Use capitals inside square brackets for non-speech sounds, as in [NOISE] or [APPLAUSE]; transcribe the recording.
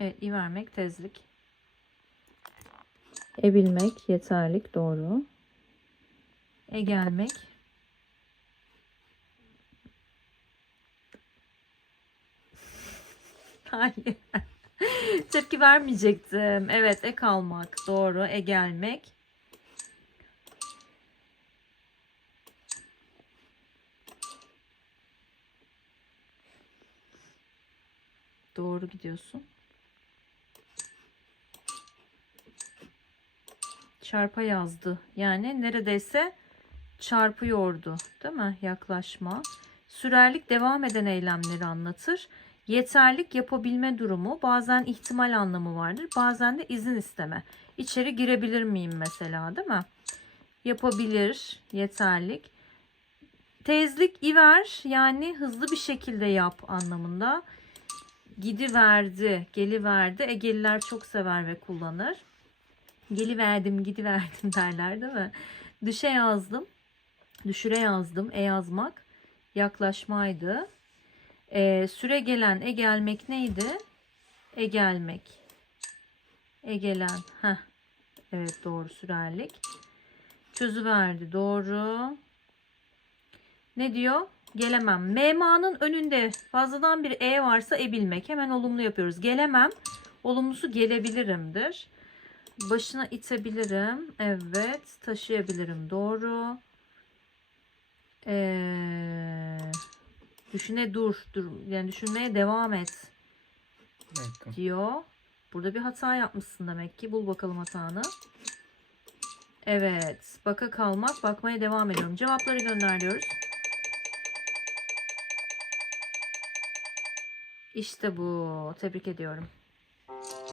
Evet, i vermek tezlik. E bilmek yeterlik doğru. E gelmek. [LAUGHS] Hayır. Tepki vermeyecektim. Evet, e kalmak doğru. E gelmek. Doğru gidiyorsun. Çarpa yazdı. Yani neredeyse çarpıyordu. Değil mi? Yaklaşma. Sürerlik devam eden eylemleri anlatır. Yeterlik yapabilme durumu. Bazen ihtimal anlamı vardır. Bazen de izin isteme. İçeri girebilir miyim mesela değil mi? Yapabilir. Yeterlik. Tezlik iver yani hızlı bir şekilde yap anlamında. Gidiverdi, geliverdi. Egeliler çok sever ve kullanır. Geliverdim, gidiverdim [LAUGHS] derler değil mi? Düşe yazdım. Düşüre yazdım. E yazmak yaklaşmaydı. E, süre gelen e gelmek neydi? E gelmek. E gelen. Heh. Evet doğru sürerlik. Çözüverdi. Doğru. Ne diyor? Gelemem. Mema'nın önünde fazladan bir e varsa e bilmek. Hemen olumlu yapıyoruz. Gelemem. Olumlusu gelebilirimdir. Başına itebilirim. Evet. Taşıyabilirim. Doğru. Ee, düşüne dur. dur. Yani düşünmeye devam et dakika. diyor. Burada bir hata yapmışsın demek ki. Bul bakalım hatanı. Evet. Baka kalmak. Bakmaya devam ediyorum. Cevapları gönder diyoruz. İşte bu. Tebrik ediyorum.